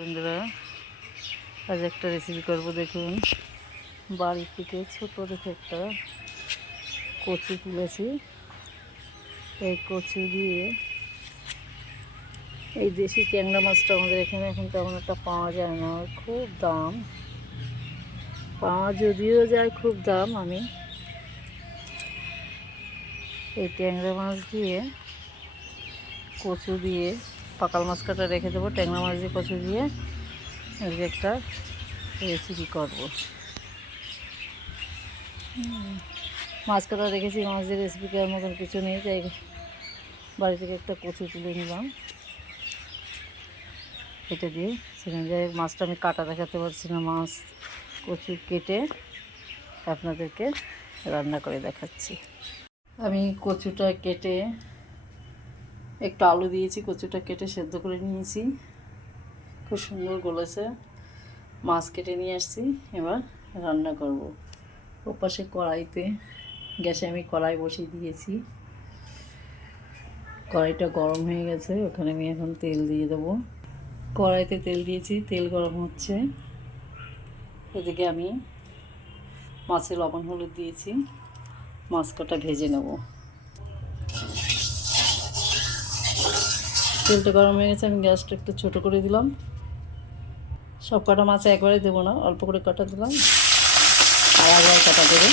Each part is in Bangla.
বন্ধুরা, আজ একটা রেসিপি করব দেখুন। বাড়ি থেকে ছোটো দেখে একটা কচু তুলেছি। এই কচু দিয়ে এই দেশি ট্যাংরা মাছটা আমাদের এখানে এখন তেমন একটা পাওয়া যায় না, খুব দাম। পাওয়া যদিও যায় খুব দাম আমি। এই ট্যাংরা মাছ দিয়ে কচু দিয়ে পাকাল মাছ কাটা রেখে দেবো, ট্যাংরা মাছ দিয়ে কচু দিয়ে। আজকে একটা রেসিপি করব। মাছ কাটা রেখেছি মাছ দিয়ে রেসিপি করার মতন কিছু নেই, তাই বাড়ি থেকে একটা কচু তুলে নিলাম। কেটে দিয়ে সেখানে যাই মাছটা আমি কাটা দেখাতে পারছি না, মাছ কচু কেটে আপনাদেরকে রান্না করে দেখাচ্ছি। আমি কচুটা কেটে একটু আলু দিয়েছি, কচুটা কেটে সেদ্ধ করে নিয়েছি। খুব সুন্দর গলেছে। মাছ কেটে নিয়ে আসছি, এবার রান্না করব। ওপাশে কড়াইতে, গ্যাসে আমি কড়াই বসিয়ে দিয়েছি। কড়াইটা গরম হয়ে গেছে, ওখানে আমি এখন তেল দিয়ে দেবো। কড়াইতে তেল দিয়েছি, তেল গরম হচ্ছে। এদিকে আমি মাছে লবণ হলুদ দিয়েছি, মাছ কটা ভেজে নেব। তেলটা গরম হয়ে গেছে, আমি গ্যাসটা একটু ছোটো করে দিলাম। সব কটা মাছ একবারে দেবো না, অল্প করে কাটা দিলাম। আর একবার কাটা দেবো।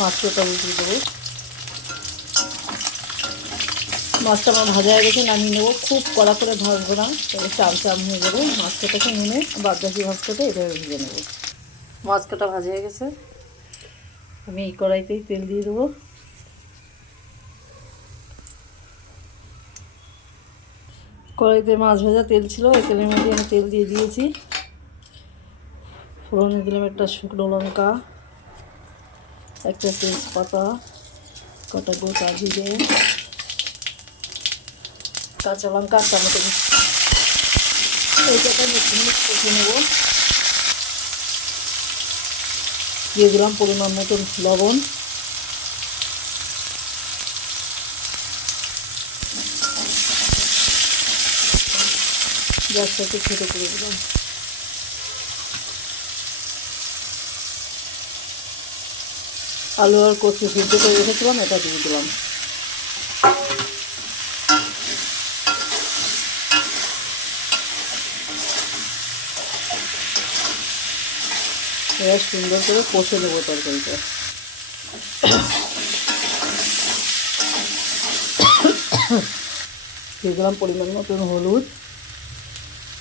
মাছটা দিয়ে দেবো। মাছটা আমার ভাজা হয়ে গেছে, নামিয়ে নেব। খুব কড়া করে ভাজবো না তাহলে চাম চাম হয়ে যাবে। মাছ কাটাকে নুনে বাদ বাকি মাছ কাটা এভাবে ভেজে নেব। মাছ কাটা ভাজা হয়ে গেছে। আমি এই কড়াইতেই তেল দিয়ে দেবো। কড়াইতে মাছ ভাজা তেল ছিল, এই তেলের মধ্যে আমি তেল দিয়ে দিয়েছি। ফোড়নে দিলাম একটা শুকনো লঙ্কা, একটা তেজপাতা, কটা গোটা জিরে কাঁচা লঙ্কা আর টমেটো এইটাকে মিক্স কষে নেব। দিয়ে দিলাম পরিমাণ মতন লবণ। গ্যাসটা একটু ছোটো করে দিলাম। আলু আর কচু সিদ্ধ করে রেখেছিলাম, এটা দিয়ে দিলাম। এবার সুন্দর করে কষে নেব তরকারিটা। দিয়ে দিলাম পরিমাণ মতন হলুদ।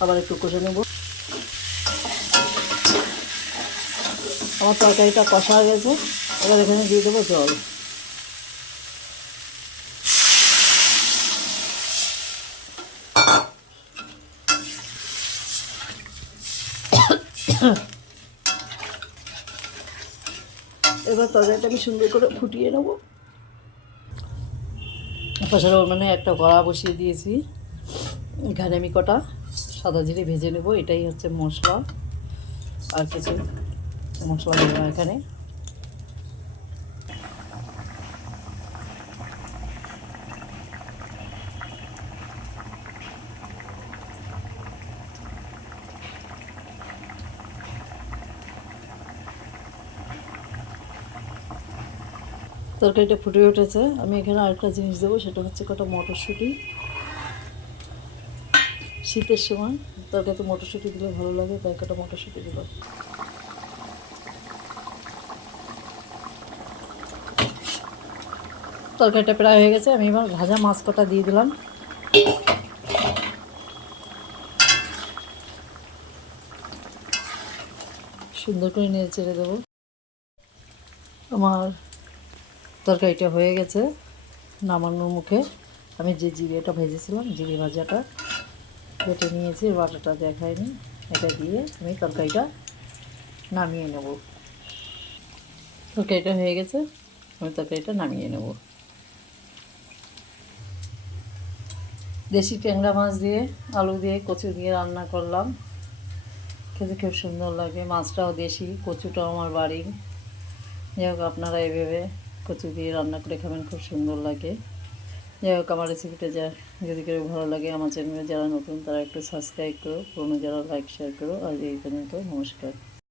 আবার একটু কষে নেব। আমার তরকারিটা কষা হয়ে গেছে। এবার এখানে দিয়ে দেবো জল। এবার তরকারিটা আমি সুন্দর করে ফুটিয়ে নেব। পাশে মানে একটা কড়া বসিয়ে দিয়েছি। এখানে আমি কটা সাদা জিরে ভেজে নেব, এটাই হচ্ছে মশলা। আর কিছু মশলা দেবো এখানে। তরকারিটা ফুটে উঠেছে। আমি এখানে আরেকটা জিনিস দেবো, সেটা হচ্ছে কটা মটরশুঁটি। শীতের সময় তরকারিতে মটরশুঁটি দিলে ভালো লাগে, তাই কটা মটরশুঁটি দিলাম তরকারিটা প্রায় হয়ে গেছে, আমি এবার ভাজা মাছ কটা দিয়ে দিলাম। সুন্দর করে নেড়ে চেড়ে দেবো। আমার তরকারিটা হয়ে গেছে নামানোর মুখে। আমি যে জিরেটা ভেজেছিলাম, জিরে ভাজাটা কেটে নিয়েছি, বাটাটা দেখায়নি। এটা দিয়ে আমি তরকারিটা নামিয়ে নেব। তরকারিটা হয়ে গেছে, আমি তরকারিটা নামিয়ে নেব। দেশি ট্যাংরা মাছ দিয়ে, আলু দিয়ে, কচু দিয়ে রান্না করলাম। খেতে খুব সুন্দর লাগে, মাছটাও দেশি, কচুটাও আমার বাড়ির। যাই হোক, আপনারা এইভাবে কচু দিয়ে রান্না করে খাবেন, খুব সুন্দর লাগে। যাই হোক, আমার রেসিপিটা যা, যদি কেউ ভালো লাগে আমার চ্যানেলে যারা নতুন, তারা একটু সাবস্ক্রাইব করো, পুরনো যারা লাইক শেয়ার করো, আর এই পর্যন্ত নমস্কার।